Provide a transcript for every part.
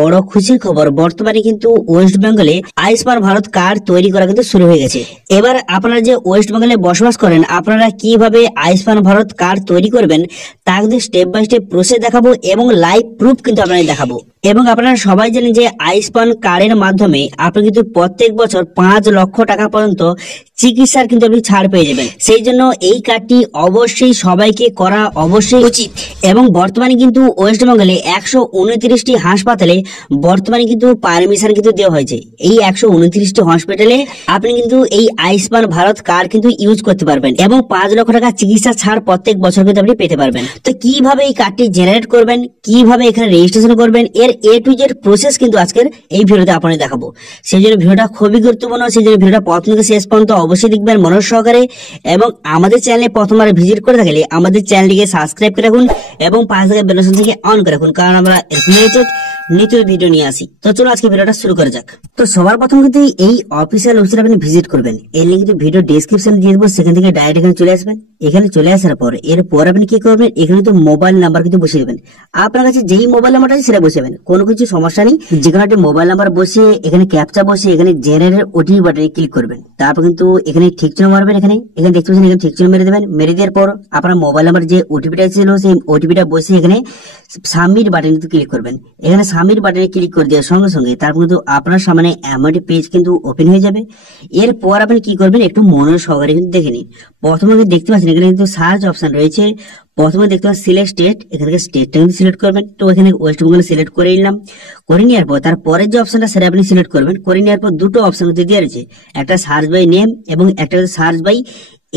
বড় খুশির খবর, বর্তমানে কিন্তু ওয়েস্ট বেঙ্গলে আয়ুষ্মান ভারত কার্ড তৈরি করা কিন্তু শুরু হয়ে গেছে। এবার আপনারা যে ওয়েস্ট বেঙ্গলে বসবাস করেন, আপনারা কিভাবে আয়ুষ্মান ভারত কার্ড তৈরি করবেন তা কিন্তু স্টেপ বাই স্টেপ প্রসেস দেখাবো এবং লাইভ প্রুফ কিন্তু আপনাদের দেখাবো। এবং আপনারা সবাই জানেন যে আয়ুষ্মান কার্ডের মাধ্যমে আপনি কিন্তু প্রত্যেক বছর 5 লক্ষ টাকা পর্যন্ত চিকিৎসার কিন্তু আপনি ছাড় পেয়ে যাবেন। সেই জন্য এই কার্ডটি অবশ্যই সবাইকে করা অবশ্যই উচিত। এবং বর্তমানে কিন্তু ওয়েস্ট বেঙ্গলে 129টি হাসপাতালে বর্তমানে কিন্তু পারমিশন কিন্তু দেওয়া হয়েছে। এই 129টি হসপিটালে আপনি কিন্তু এই আয়ুষ্মান ভারত কার্ড কিন্তু ইউজ করতে পারবেন এবং 5 লক্ষ টাকা চিকিৎসা ছাড় প্রত্যেক বছর কিন্তু আপনি পেতে পারবেন। তো কিভাবে এই কার্ডটি জেনারেট করবেন, কিভাবে এখানে রেজিস্ট্রেশন করবেন, এর A to Z প্রসেস কিন্তু আজকের এই ভিডিওতে আপনাদের দেখাবো। সেই জন্য ভিডিওটা খুবই গুরুত্বপূর্ণ, সেই জন্য ভিডিওটা প্রথম থেকে শেষ পর্যন্ত অবশ্যই দেখবেন মনোযোগ সহকারে। এবং আমাদের চ্যানেলে প্রথমবার ভিজিট করে থাকলে আমাদের চ্যানেলটিকে সাবস্ক্রাইব করে রাখুন এবং পাশে থাকা বেল আইকন থেকে অন করে রাখুন, কারণ আমরা রিলেটেড নিত্য ভিডিও নিয়ে আসি। তো চলো আজকে ভিডিওটা শুরু করা যাক। তো সবার প্রথম কিন্তু এই অফিসিয়াল ওয়েবসাইট আপনি ভিজিট করবেন। এর লিংক কিন্তু ভিডিও ডেসক্রিপশনে দিয়ে দেবো, সেখান থেকে ডাইরেক্ট এখানে চলে আসবেন। এখানে চলে আসার পর এরপর আপনি কি করবেন, এখানে তো মোবাইল নাম্বার কিন্তু বসিয়ে দেবেন। আপনার কাছে যেই মোবাইল নাম্বারটা আছে সেটা বসাবেন, কোনো কিছু সমস্যা নেই। যে কোনো একটা মোবাইল নাম্বার বসিয়ে এখানে ক্যাপচা বসিয়ে এখানে জেনারেট ওটিপি বাটনে ক্লিক করবেন। তারপর কিন্তু এখানে ঠিক চিহ্ন মারবেন। এখানে দেখতে পাচ্ছেন, এখানে ঠিক চিহ্ন মেরে দেবেন। মেরে দেওয়ার পর আপনার মোবাইল নাম্বার যে ওটিপিটা ছিল সেই ওটিপিটা বসিয়ে এখানে সাবমিট বাটনে কিন্তু ক্লিক করবেন। এখানে সাবমিট বাটনে ক্লিক করে দেওয়ার সঙ্গে সঙ্গে তারপর কিন্তু আপনার সামনে এমন একটি পেজ কিন্তু ওপেন হয়ে যাবে। এরপর আপনি কি করবেন, একটু মনোযোগ সহকারে কিন্তু দেখে নিন। প্রথমে দেখতে পাচ্ছেন এখানে কিন্তু সার্চ অপশন রয়েছে। প্রথমে দেখতে পাচ্ছেন সিলেক্ট স্টেট, এখান থেকে স্টেটটা কিন্তু সিলেক্ট করবেন। তো এখানে ওয়েস্ট বেঙ্গল সিলেক্ট করে নিলাম। করে নেওয়ার পর তারপরের যে অপশনটা সেটা আপনি সিলেক্ট করবেন। করে নেওয়ার পর দুটো অপশন কিন্তু দেওয়া রয়েছে, একটা সার্চ বাই নেম এবং একটা সার্চ বাই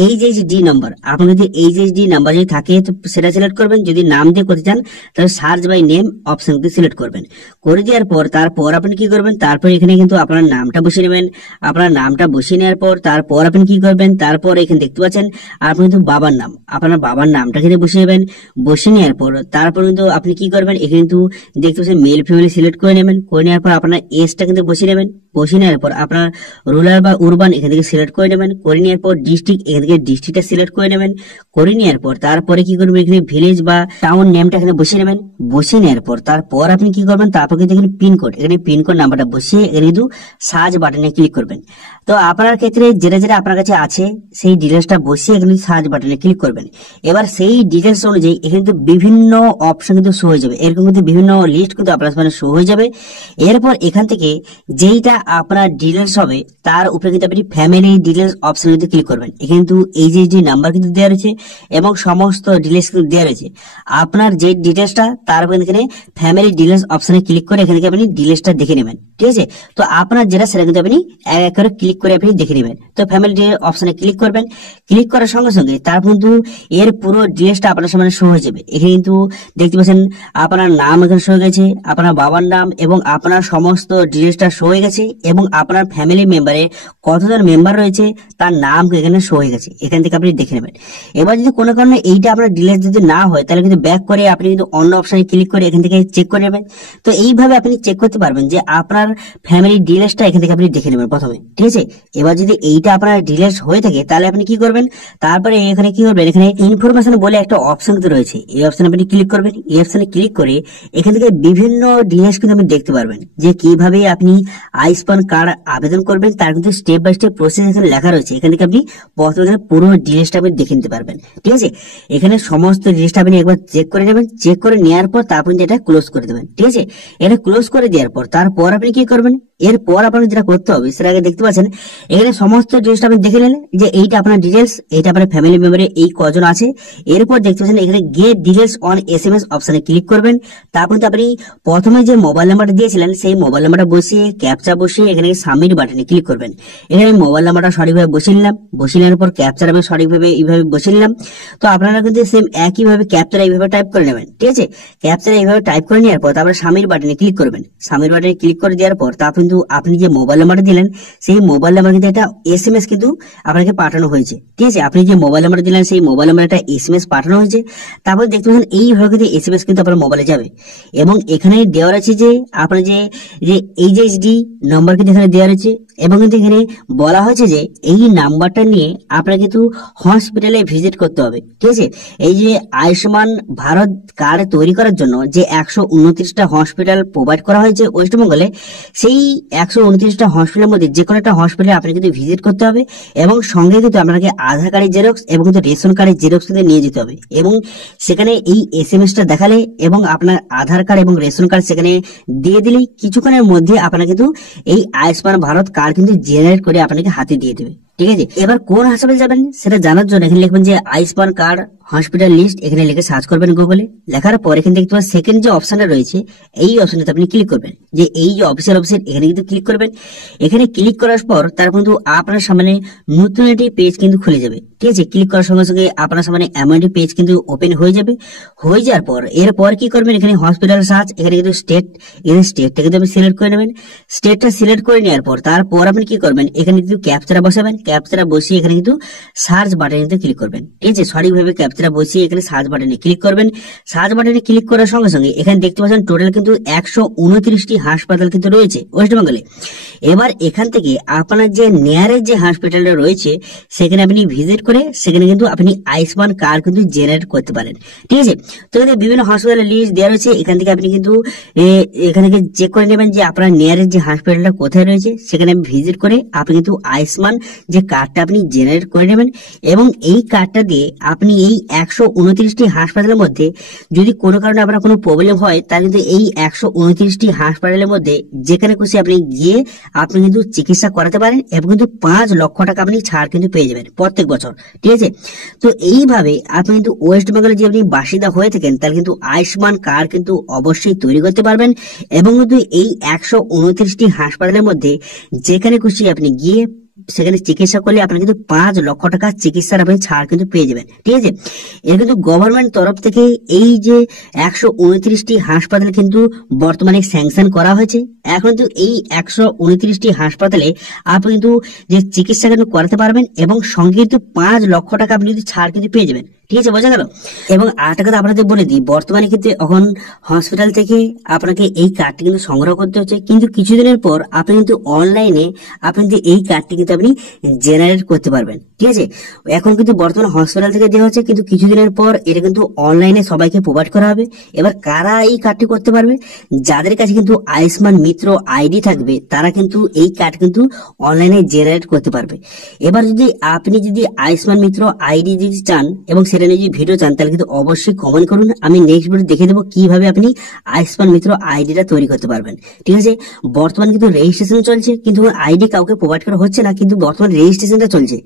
এইচএসডি নাম্বার। আপনি যদি এইচএসডি নাম্বার যদি থাকে তো সেটা সিলেক্ট করবেন। যদি নাম দিয়ে করতে চান তাহলে search by name option select করবেন। করে দেওয়ার পর তারপর আপনি কি করবেন, তারপর এখানে কিন্তু আপনার নামটা বসিয়ে নেবেন। আপনার নামটা বসিয়ে নেওয়ার পর তারপর আপনি কি করবেন, তারপর এখানে দেখতে পাচ্ছেন আপনি কিন্তু বাবার নাম, আপনার বাবার নামটা কিন্তু বসিয়ে নেবেন। বসিয়ে নেওয়ার পর তারপর কিন্তু আপনি কি করবেন, এখানে কিন্তু দেখতে পাচ্ছেন মেল ফিমেল সিলেক্ট করে নেবেন। করে নেওয়ার পর আপনার এজটা কিন্তু বসিয়ে নেবেন। বসিয়ে নেওয়ার পর আপনার রুরাল বা উরবান এখান থেকে সিলেক্ট করে নেবেন। করে নেওয়ার পর ডিস্ট্রিক্ট এখান থেকে ডিস্ট্রিক্টটা সিলেক্ট করে নেবেন। করে নেওয়ার পর তারপরে কি করবেন, এখানে ভিলেজ বা টাউন নেমটা এখানে বসিয়ে নেবেন। বসিয়ে নেওয়ার পর তারপর আপনি কি করবেন, তারপর কিন্তু এখানে পিনকোড, এখানে পিনকোড নাম্বারটা বসিয়ে এখানে কিন্তু সার্চ বাটনে ক্লিক করবেন। তো আপনার ক্ষেত্রে যেটা যেটা আপনার কাছে আছে সেই ডিটেলসটা বসিয়ে এখানে সার্চ বাটনে ক্লিক করবেন। এবার সেই ডিটেলস অনুযায়ী এখানে কিন্তু বিভিন্ন অপশন কিন্তু শো হয়ে যাবে, এরকম কিন্তু বিভিন্ন লিস্ট কিন্তু আপনার সামনে শো হয়ে যাবে। এরপর এখান থেকে যেইটা আপনার ডিটেলস হবে তার উপরে কিন্তু আপনি ফ্যামিলি ডিটেলস অপশন কিন্তু ক্লিক করবেন। এখানে কিন্তু এইচএসডি নাম্বার কিন্তু দেওয়া রয়েছে এবং সমস্ত ডিটেলস কিন্তু দেওয়া রয়েছে। আপনার যে ডিটেলসটা তার উপরে এখানে ফ্যামিলি ডিটেলস অপশনে ক্লিক করে এখান থেকে আপনি ডিটেলসটা দেখে নেবেন। ঠিক আছে, তো আপনার যেটা সেটা কিন্তু আপনি এক এক করে ক্লিক করে আপনি দেখে নেবেন। তো ফ্যামিলি ডিটেলস অপশনে ক্লিক করবেন। ক্লিক করার সঙ্গে সঙ্গে তারপর কিন্তু এর পুরো ডিটেলসটা আপনার সামনে শো হয়ে যাবে। এখানে কিন্তু দেখতে পাচ্ছেন আপনার নাম এখানে শো হয়ে গেছে, আপনার বাবার নাম এবং আপনার সমস্ত ডিটেলসটা শো হয়ে গেছে এবং আপনার ফ্যামিলি মেম্বারে কতজন মেম্বার রয়েছে তার নাম এখানে শো হয়ে গেছে। এখান থেকে আপনি দেখে নেবেন। এবার যদি কোনো কারণে এইটা আপনার ডিটেলস যদি না হয় তাহলে কিন্তু ব্যাক করে আপনি কিন্তু অন্য অপশনে ক্লিক করে এখান থেকে চেক করে নেবেন। তো এইভাবে আপনি চেক করতে পারবেন যে আপনার ফ্যামিলি ডিটেলসটা এখান থেকে আপনি দেখে নেবেন প্রথমে। ঠিক আছে, এবার যদি এইটা আপনার ডিটেলস হয়ে থাকে তাহলে আপনি কি করবেন, তারপরে এখানে কি করবেন, এখানে ইনফরমেশন বলে একটা অপশন কিন্তু রয়েছে, এই অপশনে আপনি ক্লিক করবেন। এই অপশনে ক্লিক করে এখান থেকে বিভিন্ন ডিটেলস কিন্তু আপনি দেখতে পারবেন যে কিভাবে আপনি আয়ুষ্মান কার্ড আবেদন করবেন। তার কিন্তু স্টেপ বাই স্টেপ প্রসেস এখানে লেখা রয়েছে। এখান থেকে আপনি প্রথমে পুরো ডিটেলসটা আপনি দেখে নিতে পারবেন। ঠিক আছে, এখানে সমস্ত ডিটেলসটা আপনি একবার চেক করে নেবেন। চেক করে নেওয়ার পর তারপর এটা ক্লোজ করে দেবেন। ঠিক আছে, এটা ক্লোজ করে দেওয়ার পর তারপর আপনি কি করবেন, এরপর আপনাকে যেটা করতে হবে সেটা আগে দেখতে পাচ্ছেন এখানে সমস্ত ডিটেলসটা আপনি দেখে নিলেন যে এইটা আপনার ডিটেলস, এইটা আপনার ফ্যামিলি মেম্বারে এই কজন আছে। এরপর দেখতে পাচ্ছেন এখানে গেট ডিটেলস অন এসএমএস অপশনে ক্লিক করবেন। তারপর আপনি প্রথমে যে মোবাইল নাম্বারটা দিয়েছিলেন সেই মোবাইল নাম্বারটা বসিয়ে ক্যাপচা বসিয়ে এখানে সাবমিট বাটনে ক্লিক করবেন। এখানে মোবাইল নাম্বারটা সঠিকভাবে বসিয়ে নিলাম। বসিয়ে নেওয়ার পর ক্যাপচার আমি সঠিকভাবে এইভাবে বসিয়ে নিলাম। তো আপনারা কিন্তু সেম একইভাবে ক্যাপচার এইভাবে টাইপ করে নেবেন। ঠিক আছে, ক্যাপচার এইভাবে টাইপ করে নেওয়ার পর তারপরে সাবমিট বাটনে ক্লিক করবেন। সাবমিট বাটনে ক্লিক করে দেওয়ার পর তারপর কিন্তু আপনি যে মোবাইল নাম্বারটা দিলেন সেই মোবাইল নাম্বার কিন্তু একটা এসএমএস কিন্তু আপনাকে পাঠানো হয়েছে। ঠিক আছে, আপনি যে মোবাইল নাম্বার দিলেন সেই মোবাইল নাম্বার একটা এসএমএস পাঠানো হয়েছে। তারপর দেখতে পাচ্ছেন এইভাবে কিন্তু এসএমএস কিন্তু আপনার মোবাইলে যাবে এবং এখানে দেওয়া আছে যে আপনার যে এইচএসডি নাম্বার কিন্তু এখানে দেওয়া রয়েছে। এবং কিন্তু এখানে বলা হয়েছে যে এই নাম্বারটা নিয়ে আপনার কিন্তু হসপিটালে ভিজিট করতে হবে। ঠিক আছে, এই যে আয়ুষ্মান ভারত কার্ড তৈরি করার জন্য যে 129টা হসপিটাল প্রোভাইড করা হয়েছে ওয়েস্ট বেঙ্গলে, সেই 129টা হসপিটালের মধ্যে যে কোনো একটা হসপিটালে আপনি কিন্তু ভিজিট করতে হবে এবং সঙ্গে কিন্তু আপনাকে আধার কার্ডের জেরক্স এবং কিন্তু রেশন কার্ডের জেরক্স কিন্তু নিয়ে যেতে হবে। এবং সেখানে এই এসএমএসটা দেখালে এবং আপনার আধার কার্ড এবং রেশন কার্ড সেখানে দিয়ে দিলেই কিছুক্ষণের মধ্যে আপনার কিন্তু এই আয়ুষ্মান ভারত কার্ড কিন্তু জেনারেট করে আপনাকে হাতে দিয়ে দেবে। ঠিক আছে, এবার কোন হাসপাতালে যাবেন সেটা জানার জন্য এখানে লিখবেন যে আয়ুষ্মান কার্ড হসপিটাল লিস্ট, এখানে লিখে সার্চ করবেন গুগলে। লেখার পর এখানে দেখতে পাবেন সেকেন্ড যে অপশনটা রয়েছে এই অপশনটাতে আপনি ক্লিক করবেন, যে এই যে অফিসিয়াল ওয়েবসাইট এখানে কিন্তু ক্লিক করবেন। এখানে ক্লিক করার পর তার কিন্তু আপনার সামনে নতুন একটি পেজ কিন্তু খুলে যাবে। ঠিক আছে, ক্লিক করার সঙ্গে সঙ্গে আপনার সামনে এমন একটি পেজ কিন্তু ওপেন হয়ে যাবে। হয়ে যাওয়ার পর এরপর কি করবেন, এখানে হসপিটাল সার্চ, এখানে কিন্তু স্টেট, এখানে স্টেটটা কিন্তু আপনি সিলেক্ট করে নেবেন। স্টেটটা সিলেক্ট করে নেওয়ার পর তারপর আপনি কি করবেন, এখানে কিন্তু ক্যাপচারা বসাবেন। ক্যাপচারা বসিয়ে এখানে কিন্তু সার্চ বাটনে ক্লিক করবেন। ঠিক আছে, সঠিকভাবে ক্যাপচারা বসিয়ে এখানে সার্চ বাটনে ক্লিক করবেন। সার্চ বাটনে ক্লিক করার সঙ্গে সঙ্গে এখানে দেখতে পাচ্ছেন টোটাল কিন্তু 129টি হাসপাতাল কিন্তু রয়েছে ওয়েস্ট বেঙ্গলে। এবার এখান থেকে আপনার যে নিয়ারের যে হসপিটালটা রয়েছে সেখানে আপনি ভিজিট করে সেখানে কিন্তু আপনি আয়ুষ্মান কার্ড কিন্তু জেনারেট করতে পারেন। ঠিক আছে, তো এখানে বিভিন্ন হসপিটালের লিস্ট দেওয়া রয়েছে, এখান থেকে আপনি কিন্তু এখানে চেক করে নেবেন যে আপনার নিয়ারের যে হসপিটালটা কোথায় রয়েছে, সেখানে ভিজিট করে আপনি কিন্তু আয়ুষ্মান যে কার্ডটা আপনি জেনারেট করে নেবেন। এবং এই কার্ডটা দিয়ে আপনি এই 129টি হাসপাতালের মধ্যে যদি কোনো কারণে আপনার কোনো প্রবলেম হয় তাহলে কিন্তু এই 129টি হাসপাতালের মধ্যে যেখানে খুশি আপনি গিয়ে আপনি কিন্তু চিকিৎসা করাতে পারেন এবং কিন্তু 5 লক্ষ টাকা আপনি ছাড় কিন্তু পেয়ে যাবেন প্রত্যেক বছর। ঠিক আছে, তো এইভাবে আপনি কিন্তু ওয়েস্ট বেঙ্গলে যে আপনি বাসিন্দা হয়ে থাকেন তাহলে কিন্তু আয়ুষ্মান কার্ড কিন্তু অবশ্যই তৈরি করতে পারবেন এবং কিন্তু এই 129টি হাসপাতালের মধ্যে যেখানে খুশি আপনি গিয়ে সেখানে চিকিৎসা করলে আপনি কিন্তু 5 লক্ষ টাকা চিকিৎসার আপনি ছাড় কিন্তু পেয়ে যাবেন। ঠিক আছে, এর কিন্তু গভর্নমেন্ট তরফ থেকে এই যে 129টি হাসপাতাল কিন্তু বর্তমানে স্যাংশন করা হয়েছে। এখন কিন্তু এই 129টি হাসপাতালে আপনি কিন্তু যে চিকিৎসা কিন্তু করাতে পারবেন এবং সঙ্গে কিন্তু 5 লক্ষ টাকা আপনি কিন্তু ছাড় কিন্তু পেয়ে যাবেন। ঠিক আছে, বোঝা গেল। এবং আরেকটা কথা আপনাদের বলে দিই, বর্তমানে কিন্তু এখন হসপিটাল থেকে আপনাকে এই কার্ডটি কিন্তু সংগ্রহ করতে হচ্ছে, কিন্তু কিছুদিনের পর আপনি কিন্তু অনলাইনে আপনি কিন্তু এই কার্ডটি কিন্তু আপনি জেনারেট করতে পারবেন। ঠিক আছে, এখন কিন্তু বর্তমানে হসপিটাল থেকে দেওয়া হচ্ছে, কিন্তু কিছুদিনের পর এটা কিন্তু অনলাইনে সবাইকে প্রোভাইড করা হবে। এবার কারা এই কার্ডটি করতে পারবে, যাদের কাছে কিন্তু আয়ুষ্মান মিত্র আইডি থাকবে তারা কিন্তু এই কার্ড কিন্তু অনলাইনে জেনারেট করতে পারবে। এবার আপনি যদি আয়ুষ্মান মিত্র আইডি যদি চান এবং সেটা নিয়ে যদি ভিডিও চান তাহলে কিন্তু অবশ্যই কমেন্ট করুন, আমি নেক্সট ভিডিও দেখে দেবো কিভাবে আপনি আয়ুষ্মান মিত্র আইডিটা তৈরি করতে পারবেন। ঠিক আছে, বর্তমানে কিন্তু রেজিস্ট্রেশন চলছে, কিন্তু আইডি কাউকে প্রোভাইড করা হচ্ছে না, কিন্তু বর্তমানে রেজিস্ট্রেশনটা চলছে।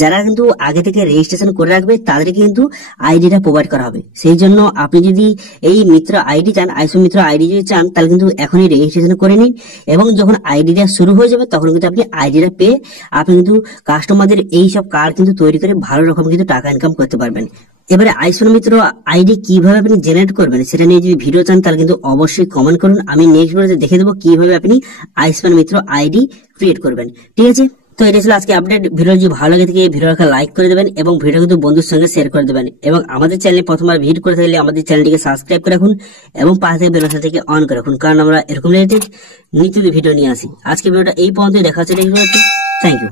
যারা কিন্তু আগে থেকে রেজিস্ট্রেশন করে রাখবে তাদেরকে কিন্তু আইডিটা প্রোভাইড করা হবে। সেই জন্য আপনি যদি এই মিত্র আইডি চান, আয়ুষ্মান মিত্র আইডি যদি চান তাহলে কিন্তু এখনই রেজিস্ট্রেশন করে নিন এবং যখন আইডিটা শুরু হয়ে যাবে তখন কিন্তু আপনি আইডিটা পেয়ে আপনি কিন্তু কাস্টমারদের এই সব কার্ড কিন্তু তৈরি করে ভালো রকম কিন্তু টাকা ইনকাম করতে পারবেন। এবারে আয়ুষ্মান মিত্র আইডি কিভাবে আপনি জেনারেট করবেন সেটা নিয়ে যদি ভিডিও চান তাহলে কিন্তু অবশ্যই কমেন্ট করুন, আমি নেক্সট ভিডিওতে দেখে দেবো কিভাবে আপনি আয়ুষ্মান মিত্র আইডি ক্রিয়েট করবেন। ঠিক আছে, তো এটা ছিল আজকে আপডেট। ভিডিও যদি ভালো লাগে থাকে ভিডিওটা লাইক করে দেবেন এবং ভিডিও কিন্তু বন্ধুর সঙ্গে শেয়ার করে দেবেন এবং আমাদের চ্যানেলে প্রথমবার ভিজিট করে থাকলে আমাদের চ্যানেলটিকে সাবস্ক্রাইব করে রাখুন এবং পাশে বেল আইকনটিকে অন করে রাখুন, কারণ আমরা এরকম রিলেটেড নিত্য ভিডিও নিয়ে আসি। আজকে ভিডিওটা এই পর্যন্ত, দেখা হচ্ছে নেক্সট ভিডিওতে। Thank you.